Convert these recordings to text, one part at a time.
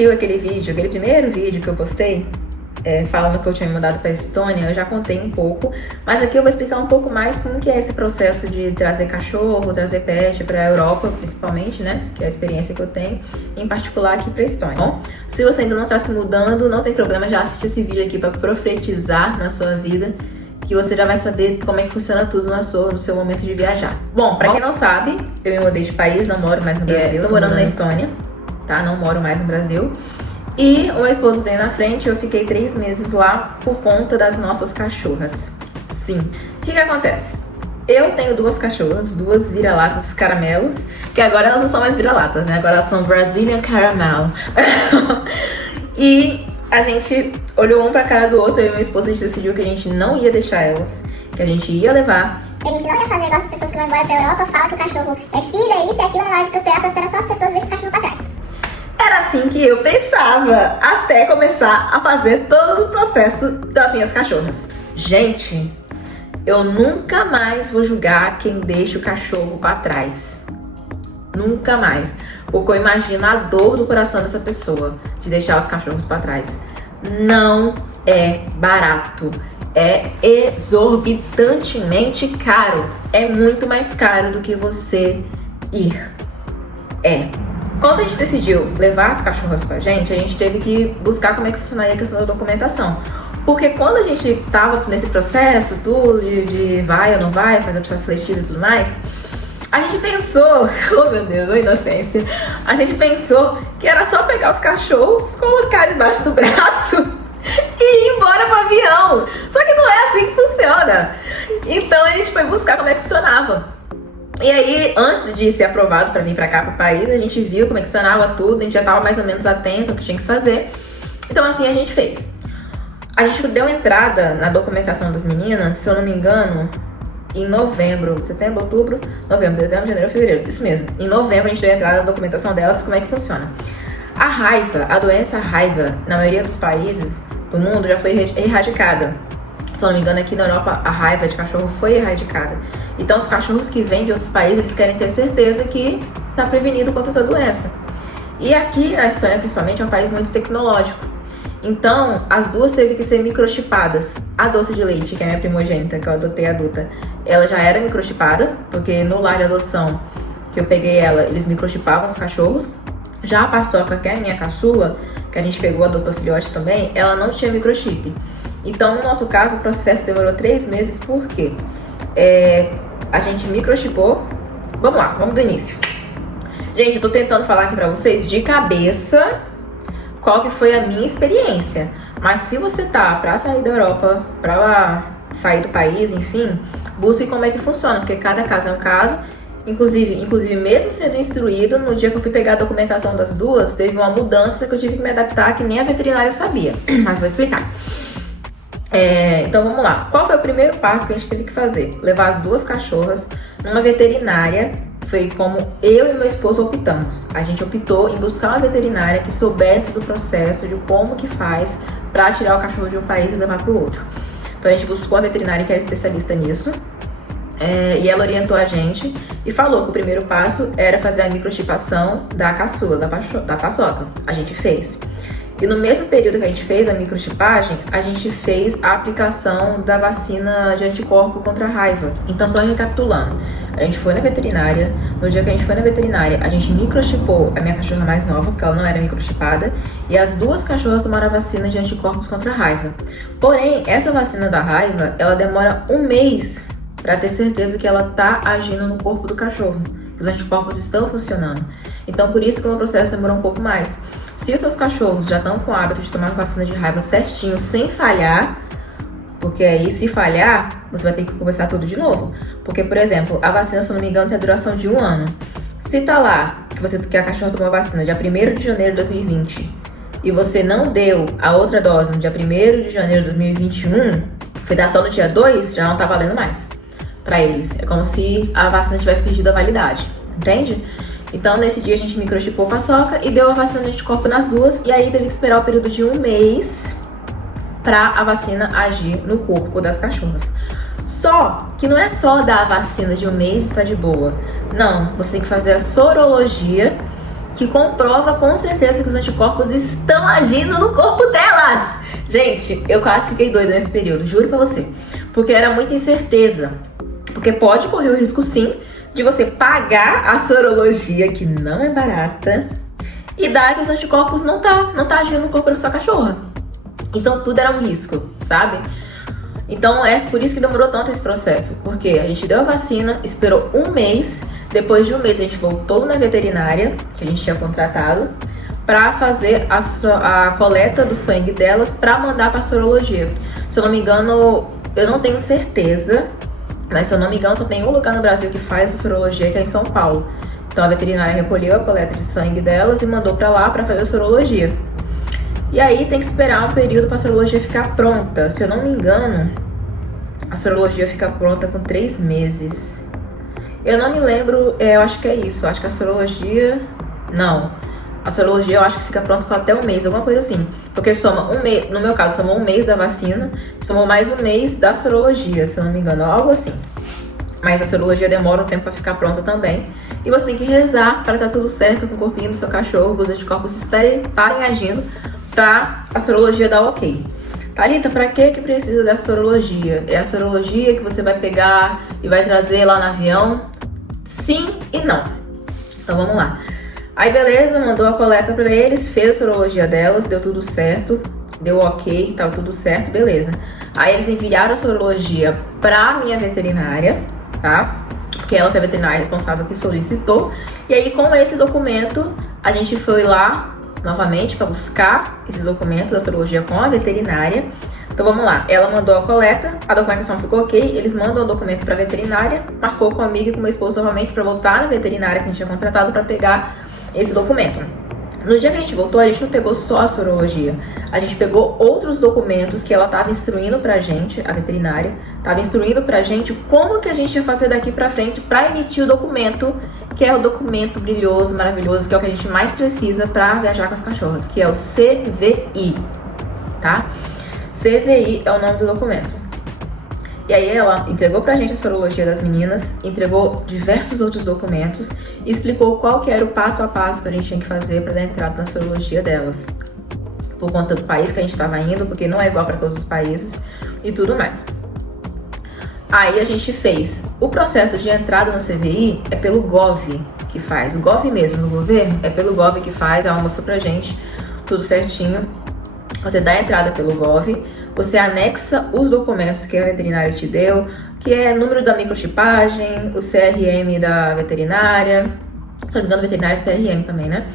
assistiu aquele vídeo, aquele primeiro vídeo que eu postei, falando que eu tinha me mudado para Estônia, eu já contei um pouco, mas aqui eu vou explicar um pouco mais como que é esse processo de trazer cachorro, trazer pet para a Europa, principalmente, né, que é a experiência que eu tenho, em particular aqui para Estônia. Bom, se você ainda não está se mudando, não tem problema, já assiste esse vídeo aqui para profetizar na sua vida, que você já vai saber como é que funciona tudo no seu momento de viajar. Bom, para quem não sabe, eu me mudei de país, não moro mais no Brasil, tô morando na Estônia, tá, não moro mais no Brasil. E o meu esposo veio na frente, eu fiquei 3 meses lá por conta das nossas cachorras. Sim. O que acontece? Eu tenho 2 cachorras, 2 vira-latas caramelos, que agora elas não são mais vira-latas, né? Agora elas são Brazilian Caramel. E a gente olhou um pra cara do outro, eu e meu esposo, a gente decidiu que a gente não ia deixar elas, que a gente ia levar. A gente não ia fazer igual as pessoas que vão embora pra Europa, falam que o cachorro é filho, é isso, é aquilo, na hora de prosperar só as pessoas, deixam os cachorros pra trás. Era assim que eu pensava, até começar a fazer todo o processo das minhas cachorras. Gente, eu nunca mais vou julgar quem deixa o cachorro pra trás. Nunca mais. Porque eu imagino a dor do coração dessa pessoa de deixar os cachorros pra trás. Não é barato. É exorbitantemente caro. É muito mais caro do que você ir. Quando a gente decidiu levar as cachorras pra gente, a gente teve que buscar como é que funcionaria a questão da documentação. Porque quando a gente tava nesse processo, tudo, de vai ou não vai, fazer o processo seletivo e tudo mais, a gente pensou, oh meu Deus, a inocência, a gente pensou que era só pegar os cachorros, colocar debaixo do braço e ir embora pro avião. Só que não é assim que funciona. Então a gente foi buscar como é que funcionava. E aí, antes de ser aprovado para vir para cá, pro país, a gente viu como é que funcionava tudo, a gente já tava mais ou menos atento ao que tinha que fazer. Então assim a gente fez. A gente deu entrada na documentação das meninas, se eu não me engano, em novembro, setembro, outubro, novembro, dezembro, janeiro, fevereiro, isso mesmo. Em novembro a gente deu entrada na documentação delas, como é que funciona. A doença raiva, na maioria dos países do mundo já foi erradicada. Se eu não me engano, aqui na Europa a raiva de cachorro foi erradicada. Então os cachorros que vêm de outros países, eles querem ter certeza que está prevenido contra essa doença. E aqui na Estônia, principalmente, é um país muito tecnológico. Então, as 2 teve que ser microchipadas. A Doce de Leite, que é a minha primogênita, que eu adotei adulta, ela já era microchipada, porque no lar de adoção que eu peguei ela, eles microchipavam os cachorros. Já a Paçoca, que é a minha caçula, que a gente pegou, adotou filhote também, ela não tinha microchip. Então, no nosso caso, o processo demorou 3 meses, por quê? A gente microchipou. Vamos lá, vamos do início. Gente, eu tô tentando falar aqui pra vocês de cabeça qual que foi a minha experiência. Mas se você tá pra sair da Europa, pra sair do país, enfim, busque como é que funciona, porque cada caso é um caso. Inclusive, mesmo sendo instruído, no dia que eu fui pegar a documentação das 2, teve uma mudança que eu tive que me adaptar, que nem a veterinária sabia. Mas vou explicar. Então vamos lá. Qual foi o primeiro passo que a gente teve que fazer? Levar as 2 cachorras numa veterinária. Foi como eu e meu esposo optamos. A gente optou em buscar uma veterinária que soubesse do processo, de como que faz para tirar o cachorro de um país e levar para o outro. Então a gente buscou uma veterinária que era especialista nisso. E ela orientou a gente e falou que o primeiro passo era fazer a microchipação da caçula, da Paçoca. A gente fez. E no mesmo período que a gente fez a microchipagem, a gente fez a aplicação da vacina de anticorpo contra a raiva. Então, só recapitulando, a gente foi na veterinária, no dia que a gente foi na veterinária, a gente microchipou a minha cachorra mais nova, porque ela não era microchipada, e as 2 cachorras tomaram a vacina de anticorpos contra a raiva. Porém, essa vacina da raiva, ela demora 1 mês para ter certeza que ela tá agindo no corpo do cachorro, que os anticorpos estão funcionando. Então, por isso que o processo demorou um pouco mais. Se os seus cachorros já estão com o hábito de tomar a vacina de raiva certinho, sem falhar, porque aí se falhar, você vai ter que começar tudo de novo. Porque, por exemplo, a vacina, se eu não me engano, tem a duração de 1 ano. Se tá lá que a cachorra tomou a vacina dia 1º de janeiro de 2020 e você não deu a outra dose no dia 1º de janeiro de 2021, foi dar só no dia 2, já não tá valendo mais pra eles. É como se a vacina tivesse perdido a validade, entende? Então, nesse dia, a gente microchipou a Paçoca e deu a vacina de anticorpo nas 2. E aí, teve que esperar o período de 1 mês pra a vacina agir no corpo das cachorras. Só que não é só dar a vacina de 1 mês e tá de boa. Não, você tem que fazer a sorologia, que comprova com certeza que os anticorpos estão agindo no corpo delas. Gente, eu quase fiquei doida nesse período, juro pra você. Porque era muita incerteza. Porque pode correr o risco, sim, de você pagar a sorologia, que não é barata, e dar que os anticorpos não tá agindo no corpo da sua cachorra. Então tudo era um risco, sabe? Então é por isso que demorou tanto esse processo. Porque a gente deu a vacina, esperou um mês. Depois de um mês a gente voltou na veterinária, que a gente tinha contratado, para fazer a coleta do sangue delas para mandar para sorologia. Se eu não me engano, eu não tenho certeza, mas se eu não me engano só tem um lugar no Brasil que faz essa sorologia, que é em São Paulo. Então a veterinária recolheu a coleta de sangue delas e mandou para lá para fazer a sorologia. E aí tem que esperar um período para a sorologia ficar pronta. Se eu não me engano, a sorologia fica pronta com 3 meses. Eu não me lembro, eu acho que é isso. Eu acho que a sorologia... Não. A sorologia eu acho que fica pronta com até um mês, alguma coisa assim. Porque soma um mês, no meu caso, somou um mês da vacina, somou mais um mês da sorologia, se eu não me engano, algo assim. Mas a sorologia demora um tempo para ficar pronta também. E você tem que rezar para estar tudo certo com o corpinho do seu cachorro, os anticorpos estarem agindo para a sorologia dar ok. Thalita, para que precisa dessa sorologia? É a sorologia que você vai pegar e vai trazer lá no avião? Sim e não. Então vamos lá. Aí beleza, mandou a coleta para eles, fez a sorologia delas, deu tudo certo, deu ok, tava tudo certo, beleza. Aí eles enviaram a sorologia pra minha veterinária, tá? Porque ela foi a veterinária responsável que solicitou. E aí com esse documento, a gente foi lá novamente para buscar esses documentos da sorologia com a veterinária. Então vamos lá, ela mandou a coleta, a documentação ficou ok, eles mandam o documento para a veterinária, marcou comigo e com meu esposo novamente para voltar na veterinária que a gente tinha contratado para pegar esse documento. No dia que a gente voltou, a gente não pegou só a sorologia, a gente pegou outros documentos que ela estava instruindo pra gente, a veterinária estava instruindo pra gente como que a gente ia fazer daqui pra frente para emitir o documento, que é o documento brilhoso, maravilhoso, que é o que a gente mais precisa para viajar com as cachorras, que é o CVI, tá? CVI é o nome do documento. E aí ela entregou pra gente a sorologia das meninas, entregou diversos outros documentos e explicou qual que era o passo a passo que a gente tinha que fazer para dar entrada na sorologia delas. Por conta do país que a gente estava indo, porque não é igual para todos os países e tudo mais. Aí a gente fez. O processo de entrada no CVI é pelo Gov que faz. O Gov mesmo, no governo, é pelo Gov que faz. Ela mostrou pra gente tudo certinho. Você dá a entrada pelo Gov, você anexa os documentos que a veterinária te deu, que é número da microchipagem, o CRM da veterinária, se não me engano, veterinária é CRM também, né?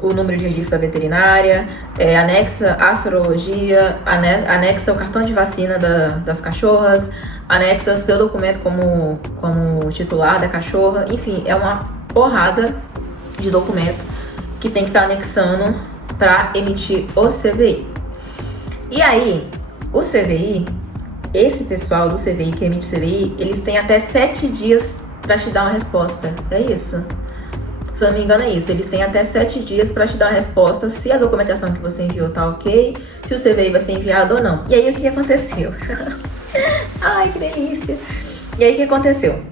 O número de registro da veterinária, anexa a sorologia, anexa o cartão de vacina das cachorras, anexa o seu documento como titular da cachorra, enfim, é uma porrada de documento que tem que estar anexando para emitir o CVI. E aí, o CVI, esse pessoal do CVI que emite o CVI, eles têm até 7 dias para te dar uma resposta. É isso. Se eu não me engano é isso. Eles têm até 7 dias para te dar uma resposta se a documentação que você enviou tá ok, se o CVI vai ser enviado ou não. E aí o que aconteceu? Ai, que delícia. E aí o que aconteceu?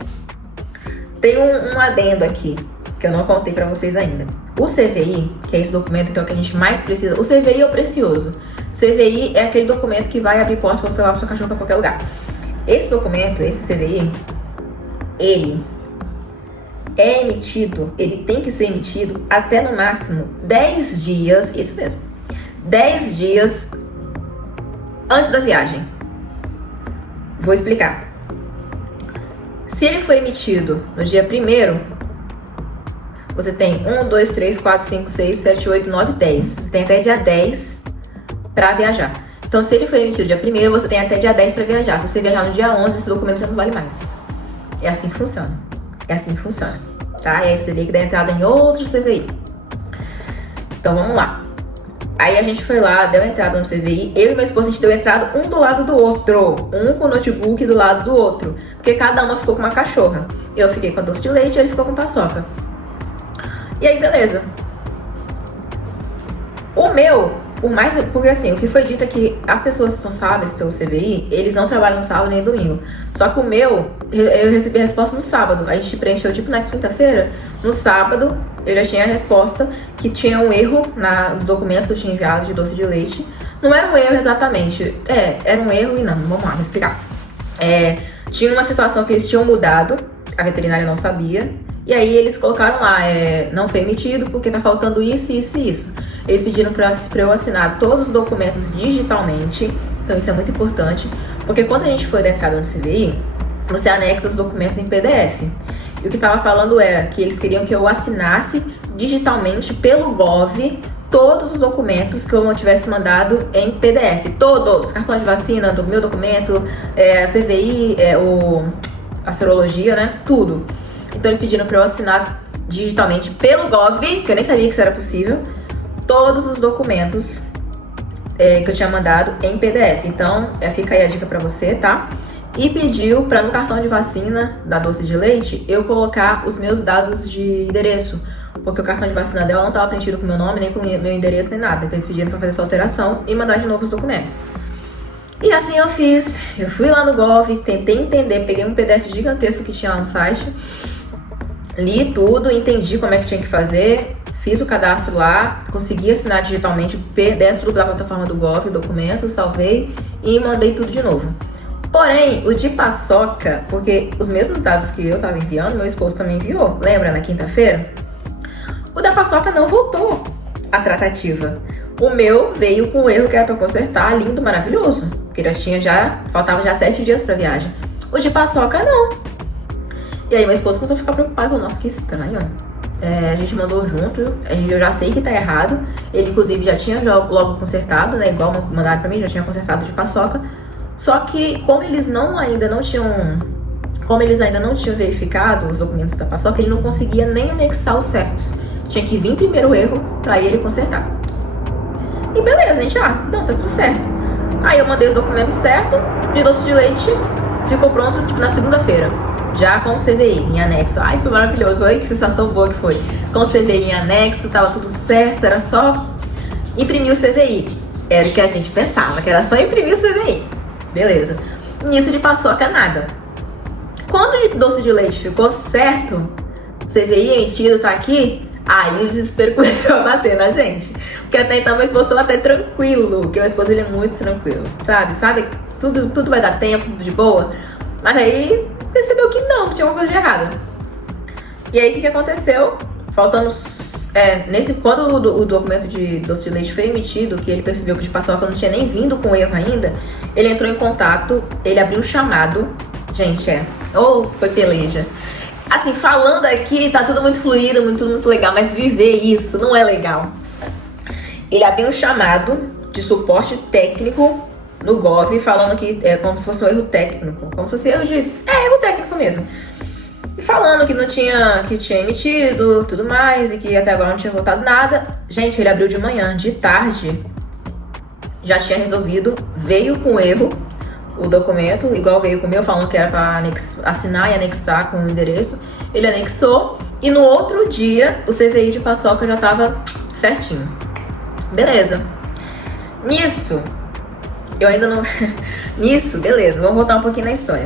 Tem um adendo aqui que eu não contei para vocês ainda. O CVI, que é esse documento que é o que a gente mais precisa, o CVI é o precioso. CVI é aquele documento que vai abrir porta para você levar o seu cachorro para qualquer lugar. Esse documento, esse CVI, ele é emitido, ele tem que ser emitido até no máximo 10 dias, isso mesmo, 10 dias antes da viagem. Vou explicar. Se ele foi emitido no dia 1º, você tem 1, 2, 3, 4, 5, 6, 7, 8, 9, 10. Você tem até dia 10 para viajar. Então, se ele foi emitido dia 1º, você tem até dia 10 para viajar. Se você viajar no dia 11, esse documento já não vale mais. É assim que funciona. É assim que funciona, tá? E aí você teria que dar entrada em outro CVI. Então, vamos lá. Aí a gente foi lá, deu entrada no CVI. Eu e meu esposo, a gente deu entrada um do lado do outro. Um com o notebook do lado do outro. Porque cada uma ficou com uma cachorra. Eu fiquei com a doce de leite e ele ficou com paçoca. E aí, beleza. O meu, porque assim, o que foi dito é que as pessoas responsáveis pelo CVI, eles não trabalham no sábado nem domingo. Só que o meu, eu recebi a resposta no sábado. A gente preencheu tipo na quinta-feira. No sábado, eu já tinha a resposta que tinha um erro nos documentos que eu tinha enviado de doce de leite. Não era um erro exatamente, era um erro e não, vamos lá, vou explicar. Tinha uma situação que eles tinham mudado, a veterinária não sabia, e aí eles colocaram lá, não foi emitido porque tá faltando isso, isso e isso. Eles pediram pra eu assinar todos os documentos digitalmente, então isso é muito importante, porque quando a gente for entrar no CVI, você anexa os documentos em PDF. E o que tava falando era que eles queriam que eu assinasse digitalmente pelo Gov todos os documentos que eu não tivesse mandado em PDF. Todos! Cartão de vacina, do meu documento, a CVI, a serologia, né? Tudo. Então eles pediram para eu assinar digitalmente pelo Gov, que eu nem sabia que isso era possível, todos os documentos que eu tinha mandado em PDF. Então, fica aí a dica para você, tá? E pediu para no cartão de vacina da doce de leite eu colocar os meus dados de endereço, porque o cartão de vacina dela não estava preenchido com meu nome, nem com meu endereço, nem nada. Então eles pediram para fazer essa alteração e mandar de novo os documentos. E assim eu fiz. Eu fui lá no Gov, tentei entender, peguei um PDF gigantesco que tinha lá no site, li tudo, entendi como é que tinha que fazer, fiz o cadastro lá, consegui assinar digitalmente dentro da plataforma do Gov, o documento, salvei e mandei tudo de novo. Porém, o de paçoca, porque os mesmos dados que eu estava enviando, meu esposo também enviou, lembra, na quinta-feira? O da paçoca não voltou a tratativa. O meu veio com o erro que era para consertar, lindo, maravilhoso, porque faltava já 7 dias para viagem. O de paçoca não. E aí meu esposo começou a ficar preocupado, falou, nossa, que estranho. A gente mandou junto, eu já sei que tá errado. Ele, inclusive, já tinha logo consertado, né? Igual mandaram pra mim, já tinha consertado de paçoca. Só que, como eles ainda não tinham verificado os documentos da paçoca, ele não conseguia nem anexar os certos. Tinha que vir primeiro o erro pra ele consertar. E beleza, gente, não, tá tudo certo. Aí eu mandei os documentos certos, de doce de leite, ficou pronto, tipo, na segunda-feira. Já com o CVI em anexo. Ai, foi maravilhoso. Ai, que sensação boa que foi. Com o CVI em anexo, tava tudo certo, era só imprimir o CVI. Era o que a gente pensava, que era só imprimir o CVI. Beleza. Nisso de paçoca, nada. Quando o doce de leite ficou certo, CVI emitido, tá aqui, aí o desespero começou a bater na gente. Porque até então meu esposo tava até tranquilo, porque meu esposo ele é muito tranquilo, sabe? Tudo vai dar tempo, tudo de boa. Mas aí percebeu que não, que tinha alguma coisa de errada. E aí o que aconteceu? Faltando quando o documento de doce de leite foi emitido, que ele percebeu que o de paçoca não tinha nem vindo com erro ainda, ele entrou em contato, ele abriu o chamado. Gente, foi peleja. Assim, falando aqui, tá tudo muito fluido, tudo muito legal, mas viver isso não é legal. Ele abriu um chamado de suporte técnico no Gov, falando que é como se fosse um erro técnico, como se fosse erro técnico mesmo. E falando que tinha emitido, tudo mais, e que até agora não tinha voltado nada. Gente, ele abriu de manhã, de tarde, já tinha resolvido, veio com erro o documento, igual veio com o meu, falando que era pra assinar e anexar com o endereço. Ele anexou, e no outro dia, o CVI de paçoca já tava certinho. Beleza. Nisso, beleza, vamos voltar um pouquinho na história.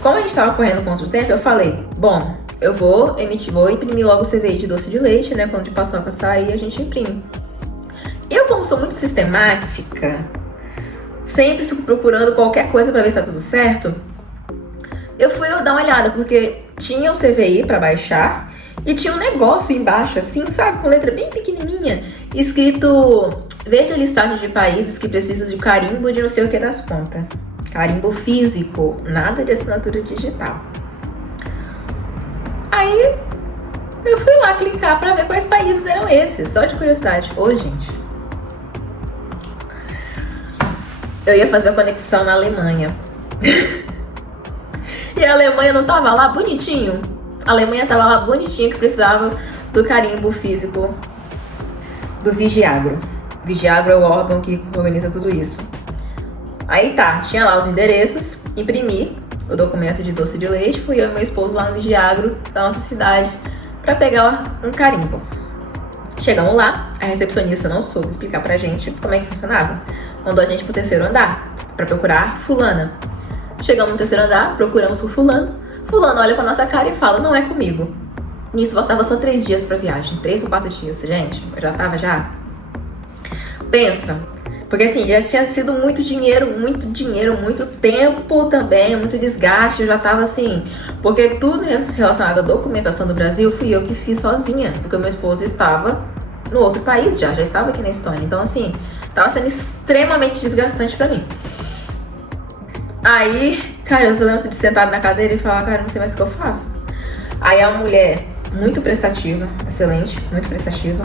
Como a gente tava correndo contra o tempo, eu falei, bom, eu vou imprimir logo o CVI de doce de leite, né? Quando de paçoca sair, a gente imprime. Eu, como sou muito sistemática, sempre fico procurando qualquer coisa pra ver se tá tudo certo. Eu fui dar uma olhada, porque tinha o CVI pra baixar e tinha um negócio embaixo, assim, sabe? Com letra bem pequenininha, escrito: veja a listagem de países que precisam de carimbo de não sei o que das contas. Carimbo físico, nada de assinatura digital. Aí eu fui lá clicar pra ver quais países eram esses, só de curiosidade. Gente, eu ia fazer a conexão na Alemanha. E a Alemanha não tava lá bonitinho? A Alemanha tava lá bonitinho, que precisava do carimbo físico do Vigiagro. Vigiagro é o órgão que organiza tudo isso. Aí tinha lá os endereços, imprimi o documento de doce de leite, fui eu e meu esposo lá no Vigiagro da nossa cidade pra pegar um carimbo. Chegamos lá, a recepcionista não soube explicar pra gente como é que funcionava. Mandou a gente pro terceiro andar pra procurar fulana. Chegamos no terceiro andar, procuramos por fulano. Fulano olha pra nossa cara e fala: não é comigo. Nisso, faltava só 3 dias pra viagem. 3 ou 4 dias, gente. Eu já tava já. Pensa. Porque assim, já tinha sido muito dinheiro, muito tempo também, muito desgaste. Eu já tava assim. Porque tudo relacionado à documentação do Brasil fui eu que fiz sozinha. Porque meu esposo estava no outro país já estava aqui na Estônia. Então assim, tava sendo extremamente desgastante pra mim. Aí, cara, eu só lembro de sentar na cadeira e falar, cara, não sei mais o que eu faço. Aí a mulher, muito prestativa, excelente, muito prestativa,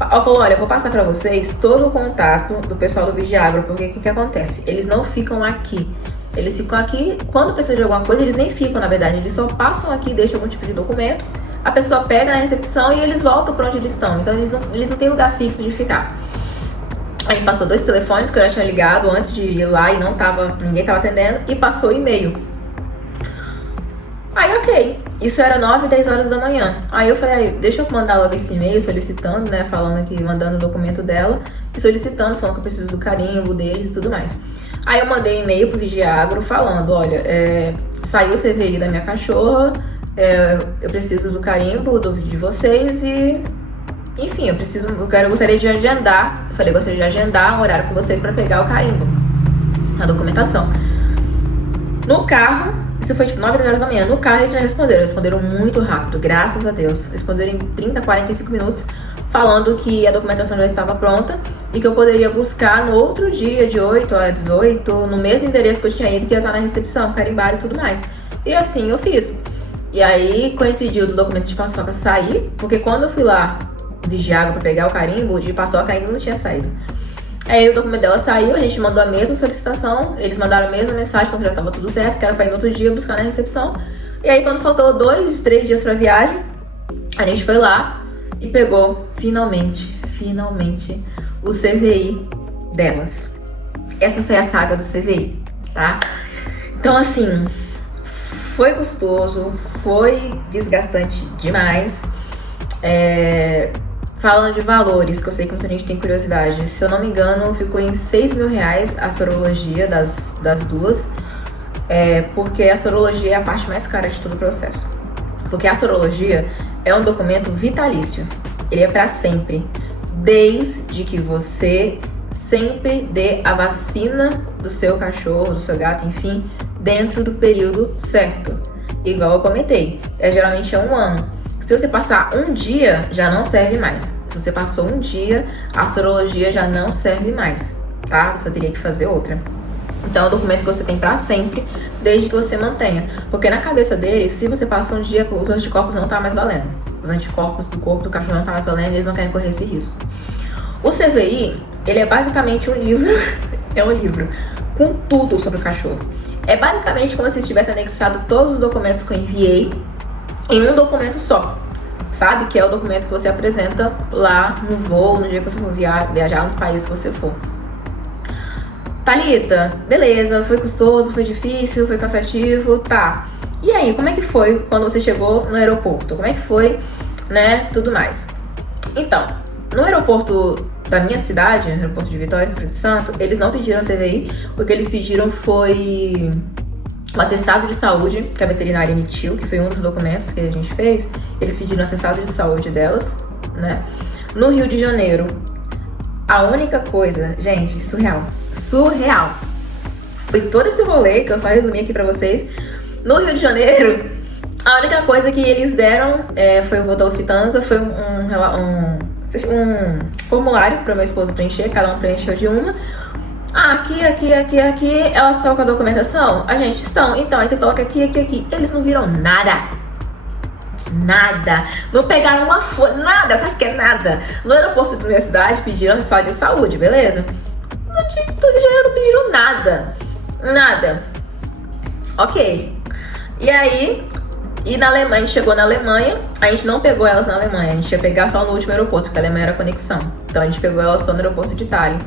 ela falou, olha, eu vou passar pra vocês todo o contato do pessoal do Vigiagro, porque o que acontece? Eles não ficam aqui. Eles ficam aqui, quando precisa de alguma coisa, eles nem ficam, na verdade. Eles só passam aqui e deixam algum tipo de documento. A pessoa pega na recepção e eles voltam pra onde eles estão. Então eles não têm lugar fixo de ficar. Aí passou 2 telefones que eu já tinha ligado antes de ir lá e ninguém tava atendendo. E passou e-mail. Aí, ok. Isso era 9, 10 horas da manhã. Aí eu falei, deixa eu mandar logo esse e-mail solicitando, né? Falando aqui, mandando o documento dela. E solicitando, falando que eu preciso do carimbo deles e tudo mais. Aí eu mandei e-mail pro Vigiagro falando, olha, saiu o CVI da minha cachorra. Eu preciso do carimbo de vocês e... Enfim, eu gostaria de agendar. Eu falei, gostaria de agendar um horário com vocês pra pegar o carimbo. A documentação. No carro, isso foi tipo 9 horas da manhã. No carro eles já responderam muito rápido, graças a Deus. Responderam em 30, 45 minutos, falando que a documentação já estava pronta e que eu poderia buscar no outro dia, de 8 a 18, no mesmo endereço que eu tinha ido, que ia estar na recepção, carimbar e tudo mais. E assim eu fiz. E aí coincidiu do documento de paçoca sair, porque quando eu fui lá Vigiagro pra pegar o carimbo, o de paçoca ainda não tinha saído. Aí o documento dela saiu, a gente mandou a mesma solicitação, eles mandaram a mesma mensagem, falando que já tava tudo certo, que era pra ir no outro dia buscar na recepção. E aí quando faltou 2, 3 dias pra viagem, a gente foi lá e pegou finalmente, o CVI delas. Essa foi a saga do CVI, tá? Então assim, foi custoso, foi desgastante demais. Falando de valores, que eu sei que muita gente tem curiosidade, se eu não me engano, ficou em R$6.000 a sorologia das duas, porque a sorologia é a parte mais cara de todo o processo. Porque a sorologia é um documento vitalício, ele é para sempre, desde que você sempre dê a vacina do seu cachorro, do seu gato, enfim, dentro do período certo. Igual eu comentei, geralmente é 1 ano. Se você passar um dia, já não serve mais. Se você passou um dia, a sorologia já não serve mais, tá? Você teria que fazer outra. Então, é um documento que você tem pra sempre, desde que você mantenha. Porque na cabeça deles, se você passa um dia, os anticorpos não tá mais valendo. Os anticorpos do corpo do cachorro não tá mais valendo e eles não querem correr esse risco. O CVI, ele é basicamente um livro, é um livro com tudo sobre o cachorro. É basicamente como se tivesse anexado todos os documentos que eu enviei em um documento só, sabe? Que é o documento que você apresenta lá no voo, no dia que você for viajar nos países que você for. Thalita, beleza, foi custoso, foi difícil, foi cansativo, tá. E aí, como é que foi quando você chegou no aeroporto? Como é que foi, né, tudo mais? Então, no aeroporto da minha cidade, no aeroporto de Vitória, Espírito Santo, eles não pediram CVI, o que eles pediram foi o atestado de saúde que a veterinária emitiu, que foi um dos documentos que a gente fez. Eles pediram o atestado de saúde delas, né? No Rio de Janeiro, a única coisa, gente, surreal, foi todo esse rolê que eu só resumi aqui pra vocês. No Rio de Janeiro, a única coisa que eles deram foi o voto da Lufthansa, foi um formulário para meu esposo preencher, cada um preencheu de uma. Aqui, ela só com a documentação? A gente estão. Então, aí você coloca aqui. Eles não viram nada. Nada. Não pegaram uma folha, nada, sabe o que é nada? No aeroporto da minha cidade pediram só de saúde, beleza? No Rio de Janeiro não pediram nada. Ok. E aí, na Alemanha, a gente chegou na Alemanha, a gente não pegou elas na Alemanha, a gente ia pegar só no último aeroporto, porque a Alemanha era conexão. Então a gente pegou elas só no aeroporto de Tallinn.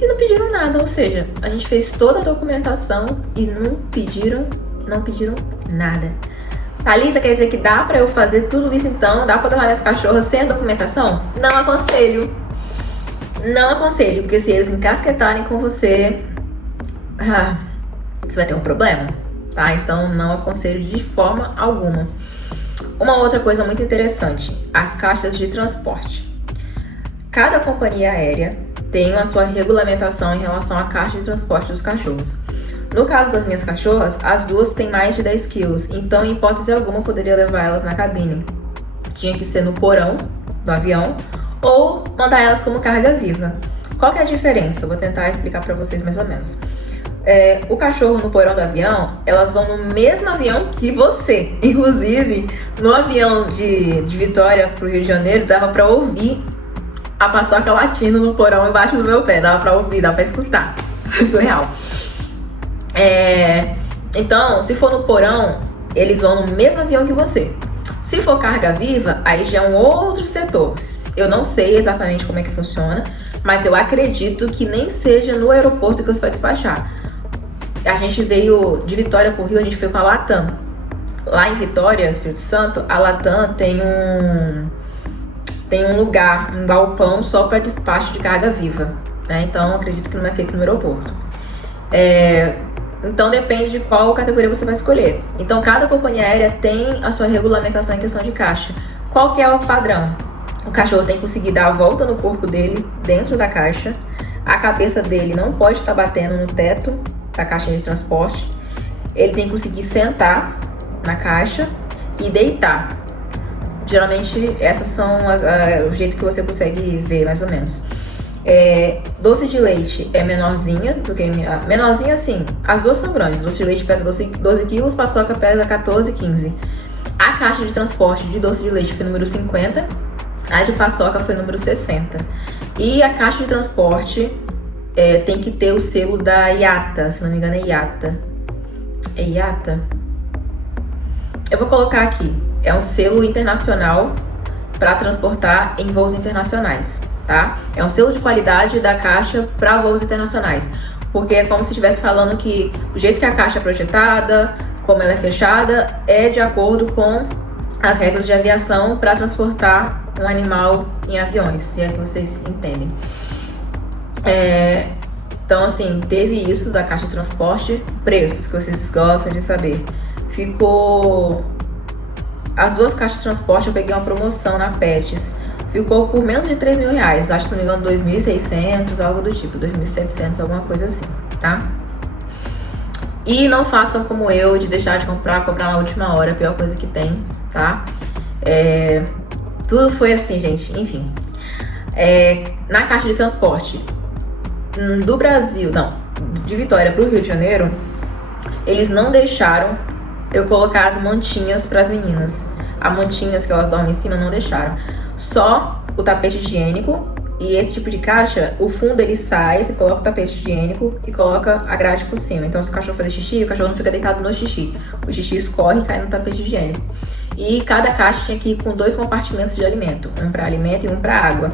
E não pediram nada, ou seja, a gente fez toda a documentação e não pediram nada. Thalita, quer dizer que dá pra eu fazer tudo isso então? Dá pra levar minhas cachorras sem a documentação? Não aconselho. Não aconselho, porque se eles encasquetarem com você, você vai ter um problema, tá? Então não aconselho de forma alguma. Uma outra coisa muito interessante, as caixas de transporte. Cada companhia aérea tem a sua regulamentação em relação à caixa de transporte dos cachorros. No caso das minhas cachorras, as duas têm mais de 10 quilos, então em hipótese alguma eu poderia levar elas na cabine. Tinha que ser no porão do avião ou mandar elas como carga viva. Qual que é a diferença? Eu vou tentar explicar para vocês mais ou menos. O cachorro no porão do avião, elas vão no mesmo avião que você. Inclusive, no avião de Vitória para o Rio de Janeiro, dava para ouvir a paçoca latindo no porão embaixo do meu pé. Dava pra ouvir, dava pra escutar. É surreal. Então, se for no porão, eles vão no mesmo avião que você. Se for carga viva, aí já é um outro setor. Eu não sei exatamente como é que funciona, mas eu acredito que nem seja no aeroporto que você vai despachar. A gente veio de Vitória pro Rio, a gente foi com a Latam. Lá em Vitória, Espírito Santo, a Latam tem um lugar, um galpão só para despacho de carga viva, né? Então, acredito que não é feito no aeroporto. Então, depende de qual categoria você vai escolher. Então, cada companhia aérea tem a sua regulamentação em questão de caixa. Qual que é o padrão? O cachorro tem que conseguir dar a volta no corpo dele, dentro da caixa. A cabeça dele não pode estar batendo no teto da caixa de transporte. Ele tem que conseguir sentar na caixa e deitar. Geralmente, essas são o jeito que você consegue ver, mais ou menos. Doce de leite é menorzinha do que... Menorzinha, assim, as duas são grandes. Doce de leite pesa 12 quilos, paçoca pesa 14, 15. A caixa de transporte de doce de leite foi número 50, a de paçoca foi número 60. E a caixa de transporte tem que ter o selo da IATA, se não me engano é IATA. É IATA? Eu vou colocar aqui. É um selo internacional para transportar em voos internacionais, tá? É um selo de qualidade da caixa para voos internacionais. Porque é como se estivesse falando que o jeito que a caixa é projetada, como ela é fechada, é de acordo com as regras de aviação para transportar um animal em aviões, se é que vocês entendem. Então, assim, teve isso da caixa de transporte. Preços que vocês gostam de saber. Ficou... As duas caixas de transporte eu peguei uma promoção na Pets. Ficou por menos de 3 mil reais. Acho que, se não me engano, 2.600, algo do tipo. 2.700, alguma coisa assim, tá? E não façam como eu, de deixar de comprar na última hora. A pior coisa que tem, tá? Tudo foi assim, gente. Enfim. Na caixa de transporte do Brasil, não, de Vitória pro Rio de Janeiro, eles não deixaram eu colocar as mantinhas para as meninas. As mantinhas que elas dormem em cima não deixaram. Só o tapete higiênico. E esse tipo de caixa, o fundo ele sai, você coloca o tapete higiênico e coloca a grade por cima. Então, se o cachorro fazer xixi, o cachorro não fica deitado no xixi. O xixi escorre e cai no tapete higiênico. E cada caixa tinha que ir com 2 compartimentos de alimento. Um para alimento e um para água.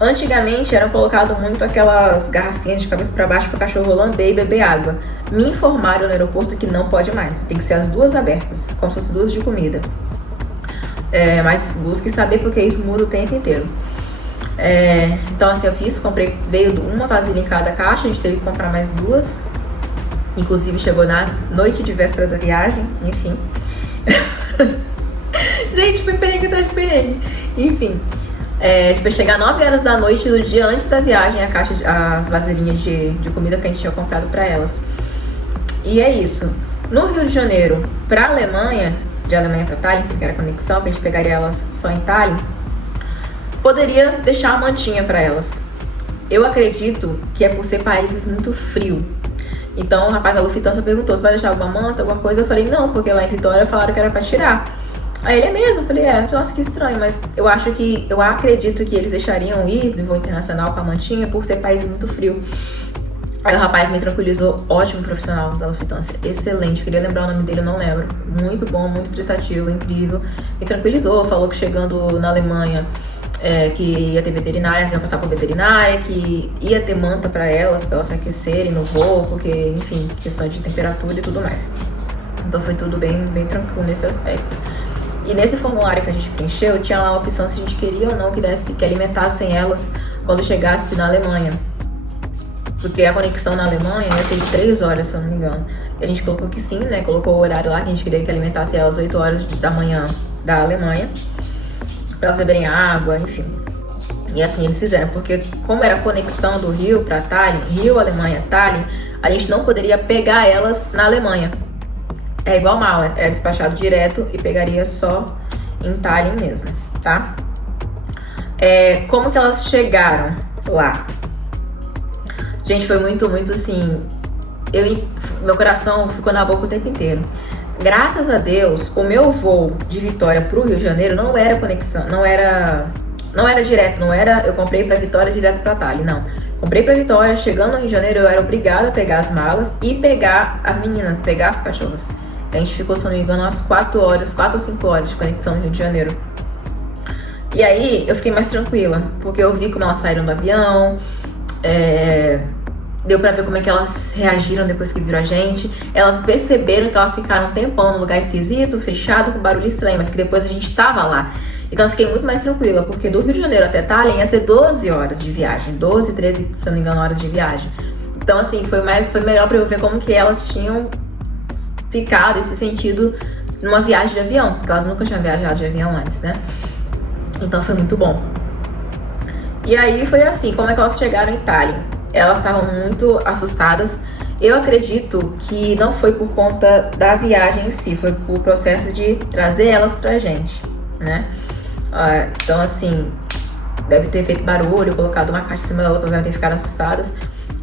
Antigamente, eram colocado muito aquelas garrafinhas de cabeça para baixo para o cachorro lamber e beber água. Me informaram no aeroporto que não pode mais. Tem que ser as duas abertas, como se fossem duas de comida. Mas busque saber, porque isso muda o tempo inteiro. Então, assim, eu fiz, comprei, veio uma vasilha em cada caixa, a gente teve que comprar mais 2. Inclusive, chegou na noite de véspera da viagem, enfim. Gente, foi perrengue atrás de perrengue. Enfim, vai chegar 9 horas da noite do dia antes da viagem, as vasilhinhas de comida que a gente tinha comprado pra elas. E é isso. No Rio de Janeiro, pra Alemanha, de Alemanha pra Tallinn, que era a conexão, que a gente pegaria elas só em Tallinn, poderia deixar a mantinha para elas. Eu acredito que é por ser países muito frio. Então o rapaz da Lufthansa perguntou se vai deixar alguma manta, alguma coisa. Eu falei, não, porque lá em Vitória falaram que era para tirar. Aí ele é mesmo? Eu falei, nossa, que estranho, mas eu acredito que eles deixariam ir no voo internacional com a mantinha por ser países muito frio. Aí o rapaz me tranquilizou, ótimo profissional da Lufthansa, excelente, queria lembrar o nome dele, eu não lembro. Muito bom, muito prestativo, incrível. Me tranquilizou, falou que chegando na Alemanha, que ia ter veterinária, elas iam passar por veterinária, que ia ter manta para elas se aquecerem no voo, porque, enfim, questão de temperatura e tudo mais. Então foi tudo bem, bem tranquilo nesse aspecto. E nesse formulário que a gente preencheu, tinha lá a opção se a gente queria ou não que alimentassem elas quando chegasse na Alemanha. Porque a conexão na Alemanha ia ser de 3 horas, se eu não me engano. E a gente colocou que sim, né? Colocou o horário lá que a gente queria que alimentasse elas 8 horas da manhã da Alemanha. Pra elas beberem água, enfim. E assim eles fizeram, porque como era a conexão do Rio para Tallinn, Rio, Alemanha, Tallinn, a gente não poderia pegar elas na Alemanha. É igual mala, é despachado direto e pegaria só em Tallinn mesmo, tá? Como que elas chegaram lá? Gente, foi muito assim, meu coração ficou na boca o tempo inteiro. Graças a Deus, o meu voo de Vitória pro Rio de Janeiro não era conexão, não era direto, eu comprei pra Vitória direto pra Tallinn, não. Comprei pra Vitória, chegando no Rio de Janeiro eu era obrigada a pegar as malas e pegar as meninas, pegar as cachorras. A gente ficou, se não me engano, umas 4 ou 5 horas de conexão no Rio de Janeiro. E aí eu fiquei mais tranquila, porque eu vi como elas saíram do avião, deu pra ver como é que elas reagiram depois que viram a gente. Elas perceberam que elas ficaram um tempão num lugar esquisito, fechado, com barulho estranho, mas que depois a gente tava lá. Então eu fiquei muito mais tranquila, porque do Rio de Janeiro até Tallinn ia ser 12 horas de viagem, 12, 13, se não me engano, horas de viagem. Então assim, foi melhor pra eu ver como que elas tinham ficado e se sentido numa viagem de avião, porque elas nunca tinham viajado de avião antes, né? Então foi muito bom. E aí foi assim, como é que elas chegaram em Tallinn? Elas estavam muito assustadas. Eu acredito que não foi por conta da viagem em si, foi por processo de trazer elas pra gente, né? Então assim, deve ter feito barulho, colocado uma caixa em cima da outra, devem ter ficado assustadas.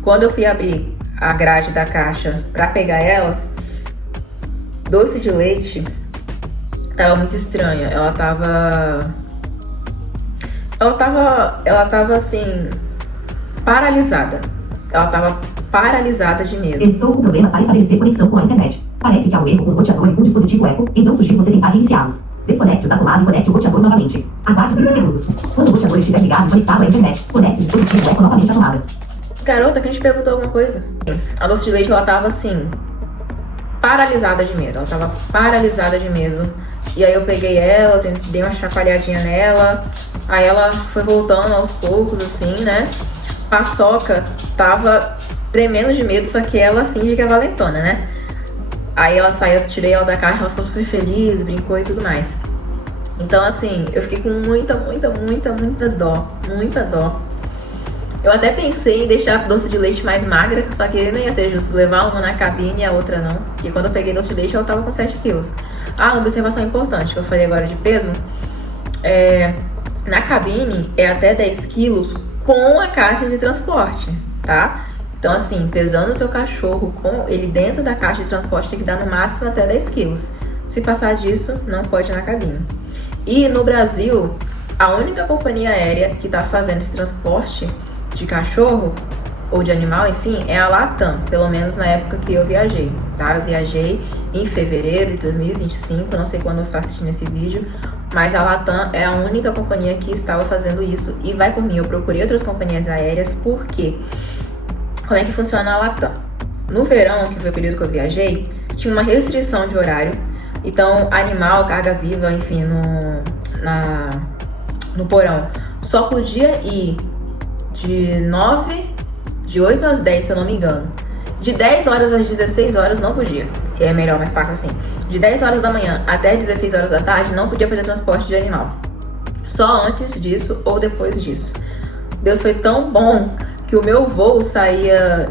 Quando eu fui abrir a grade da caixa pra pegar elas, doce de leite tava muito estranha. Ela tava assim, paralisada. Ela tava paralisada de medo. Estou com problemas para estabelecer conexão com a internet. Parece que há um erro com o roteador e com o dispositivo Echo, então sugiro você tentar reiniciá-los. Desconecte-os da tomada e conecte o roteador novamente. Aguarde 30 segundos. Quando o roteador estiver ligado e conectado à internet, conecte o dispositivo Echo novamente à tomada. Garota, quem te perguntou alguma coisa? A doce de leite, ela tava assim, paralisada de medo. Ela tava paralisada de medo. E aí eu peguei ela, dei uma chacoalhadinha nela. Aí ela foi voltando aos poucos, assim, né? Paçoca tava tremendo de medo, só que ela finge que é valentona, né? Aí ela saiu, tirei ela da caixa, ela ficou super feliz, brincou e tudo mais. Então assim, eu fiquei com muita dó, muita dó. Eu até pensei em deixar a doce de leite mais magra, só que não ia ser justo levar uma na cabine e a outra não. E quando eu peguei doce de leite, ela tava com 7 quilos. Uma observação importante que eu falei agora de peso, na cabine é até 10 quilos com a caixa de transporte, tá? Então assim, pesando o seu cachorro com ele dentro da caixa de transporte tem que dar no máximo até 10 quilos. Se passar disso, não pode ir na cabine. E no Brasil, a única companhia aérea que tá fazendo esse transporte de cachorro ou de animal, enfim, é a Latam, pelo menos na época que eu viajei, tá? Eu viajei em fevereiro de 2025, não sei quando você está assistindo esse vídeo, mas a Latam é a única companhia que estava fazendo isso e vai por mim. Eu procurei outras companhias aéreas, por quê? Como é que funciona a Latam? No verão, que foi o período que eu viajei, tinha uma restrição de horário, então animal, carga viva, enfim, no porão, só podia ir de 8 às 10, se eu não me engano. De 10 horas às 16 horas não podia. É melhor, mais fácil assim. De 10 horas da manhã até 16 horas da tarde não podia fazer transporte de animal. Só antes disso ou depois disso. Deus foi tão bom que o meu voo saía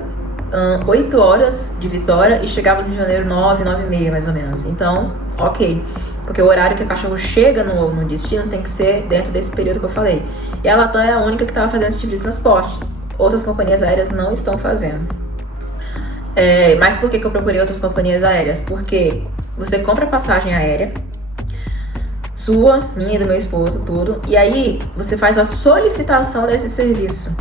8 horas de Vitória e chegava no Rio de Janeiro 9, 9 e meia mais ou menos. Então, ok. Porque o horário que o cachorro chega no destino tem que ser dentro desse período que eu falei. E a Latam é a única que estava fazendo esse tipo de transporte. Outras companhias aéreas não estão fazendo. Mas por que eu procurei outras companhias aéreas? Porque você compra passagem aérea, sua, minha e do meu esposo, tudo. E aí você faz a solicitação desse serviço.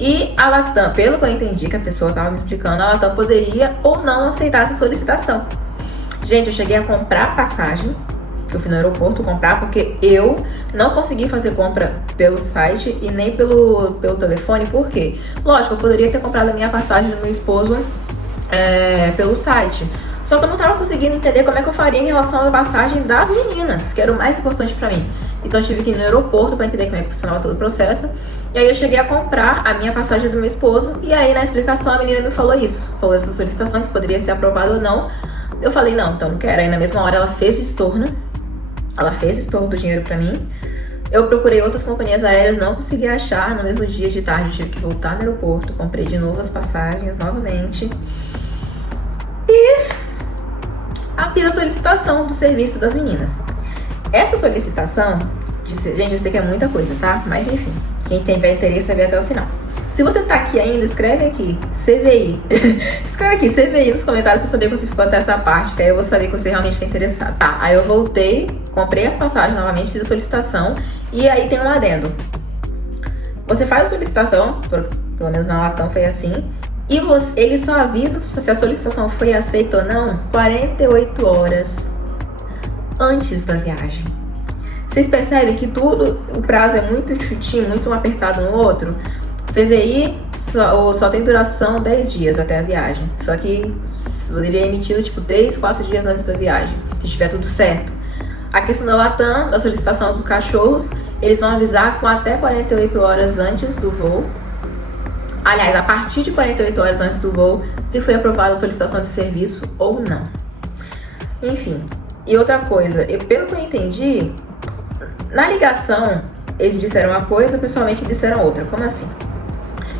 E a Latam, pelo que eu entendi que a pessoa estava me explicando, a Latam poderia ou não aceitar essa solicitação. Gente, eu cheguei a comprar passagem, eu fui no aeroporto comprar, porque eu não consegui fazer compra pelo site e nem pelo telefone. Por quê? Lógico, eu poderia ter comprado a minha passagem do meu esposo pelo site. Só que eu não estava conseguindo entender como é que eu faria em relação à passagem das meninas, que era o mais importante para mim. Então eu tive que ir no aeroporto para entender como é que funcionava todo o processo. E aí eu cheguei a comprar a minha passagem do meu esposo, e aí na explicação a menina me falou isso. Falou essa solicitação, que poderia ser aprovada ou não. Eu falei, não, então não quero. Aí na mesma hora ela fez o estorno. Ela fez o estorno do dinheiro pra mim. Eu procurei outras companhias aéreas, não consegui achar. No mesmo dia de tarde eu tive que voltar no aeroporto. Comprei de novo as passagens, novamente. E fiz a solicitação do serviço das meninas. Essa solicitação, gente, eu sei que é muita coisa, tá? Mas enfim, quem tiver interesse vai ver até o final. Se você tá aqui ainda, escreve aqui, CVI. Escreve aqui, CVI nos comentários pra saber que você ficou até essa parte, que aí eu vou saber que você realmente tá interessado. Tá, aí eu voltei, comprei as passagens novamente, fiz a solicitação, e aí tem um adendo. Você faz a solicitação, pelo menos na Latam foi assim, e ele só avisa se a solicitação foi aceita ou não 48 horas antes da viagem. Vocês percebem que tudo, o prazo é muito chutinho, muito um apertado no outro? CVI só tem duração 10 dias até a viagem. Só que ele é emitido tipo 3, 4 dias antes da viagem, se tiver tudo certo. A questão da Latam, da solicitação dos cachorros, eles vão avisar com até 48 horas antes do voo. Aliás, a partir de 48 horas antes do voo, se foi aprovada a solicitação de serviço ou não. Enfim, e outra coisa, pelo que eu entendi, na ligação eles me disseram uma coisa, pessoalmente me disseram outra. Como assim?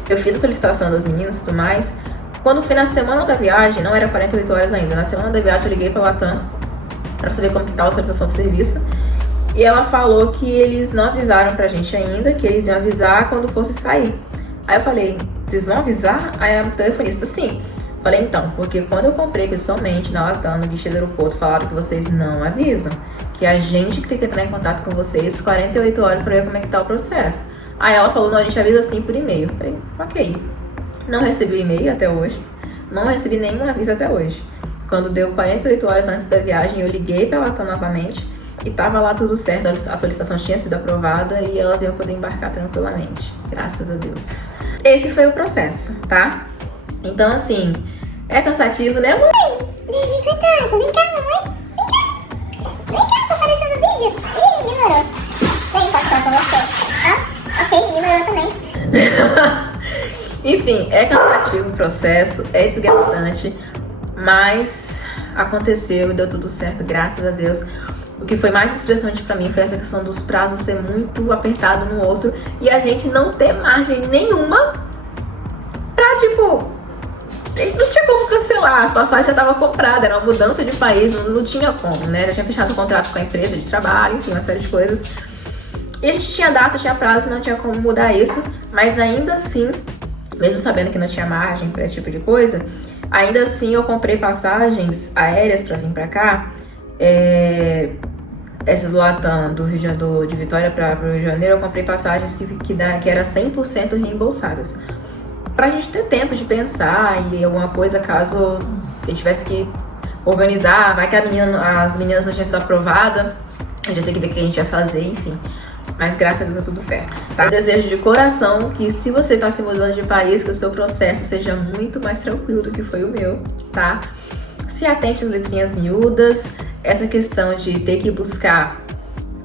Eu fiz a solicitação das meninas e tudo mais. Quando foi na semana da viagem, não era 48 horas ainda, na semana da viagem eu liguei pra Latam pra saber como que tava a solicitação de serviço. E ela falou que eles não avisaram pra gente ainda, que eles iam avisar quando fosse sair. Aí eu falei, vocês vão avisar? Aí a telefonista, sim. Falei, então, porque quando eu comprei pessoalmente na Latam, no guichê do aeroporto, falaram que vocês não avisam. Que a gente que tem que entrar em contato com vocês 48 horas pra ver como é que tá o processo. Aí ela falou, não, a gente avisa assim por e-mail. Falei, ok. Não recebi o e-mail até hoje. Não recebi nenhum aviso até hoje. Quando deu 48 horas antes da viagem, eu liguei pra Latam novamente e tava lá tudo certo. A solicitação tinha sido aprovada e elas iam poder embarcar tranquilamente. Graças a Deus. Esse foi o processo, tá? Então, assim, é cansativo, né, mãe? Vem cá, vem cá, mamãe. Vem cá, tá aparecendo no vídeo. Ih, ignorou. Vem, pode falar com você. Ok, ignorou também. Enfim, é cansativo o processo, é desgastante, mas aconteceu e deu tudo certo, graças a Deus. O que foi mais estressante pra mim foi essa questão dos prazos ser muito apertado no outro e a gente não ter margem nenhuma pra, tipo, não tinha como cancelar, as passagens já estavam compradas, era uma mudança de país, não tinha como, né? Já tinha fechado o contrato com a empresa de trabalho, enfim, uma série de coisas. E a gente tinha data, tinha prazo, não tinha como mudar isso, mas ainda assim, mesmo sabendo que não tinha margem pra esse tipo de coisa, ainda assim eu comprei passagens aéreas pra vir pra cá. Essa do Latam, de Vitória para o Rio de Janeiro, eu comprei passagens que era 100% reembolsadas. Pra gente ter tempo de pensar e alguma coisa caso a gente tivesse que organizar, vai que as meninas não tinham sido aprovadas, a gente ia ter que ver o que a gente ia fazer, enfim. Mas graças a Deus deu tudo certo, tá? Eu desejo de coração que se você tá se mudando de país, que o seu processo seja muito mais tranquilo do que foi o meu, tá? Se atente às letrinhas miúdas, essa questão de ter que buscar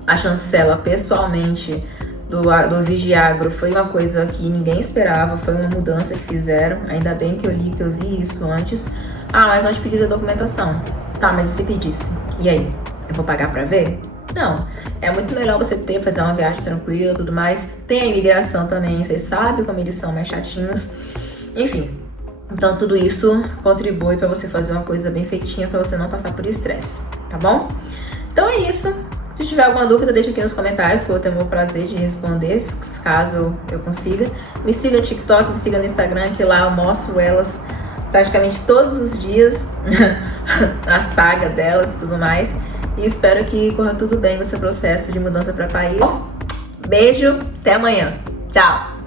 a chancela pessoalmente do Vigiagro foi uma coisa que ninguém esperava, foi uma mudança que fizeram, ainda bem que eu li, que eu vi isso antes. Mas não te pediram a documentação. Tá, mas e se pedisse? E aí? Eu vou pagar pra ver? Não, é muito melhor você fazer uma viagem tranquila e tudo mais. Tem a imigração também, vocês sabem como eles são mais chatinhos. Enfim, então tudo isso contribui pra você fazer uma coisa bem feitinha pra você não passar por estresse, tá bom? Então é isso. Se tiver alguma dúvida, deixa aqui nos comentários que eu vou ter o prazer de responder, caso eu consiga. Me siga no TikTok, me siga no Instagram, que lá eu mostro elas praticamente todos os dias, a saga delas e tudo mais. E espero que corra tudo bem no seu processo de mudança para país. Beijo, até amanhã. Tchau!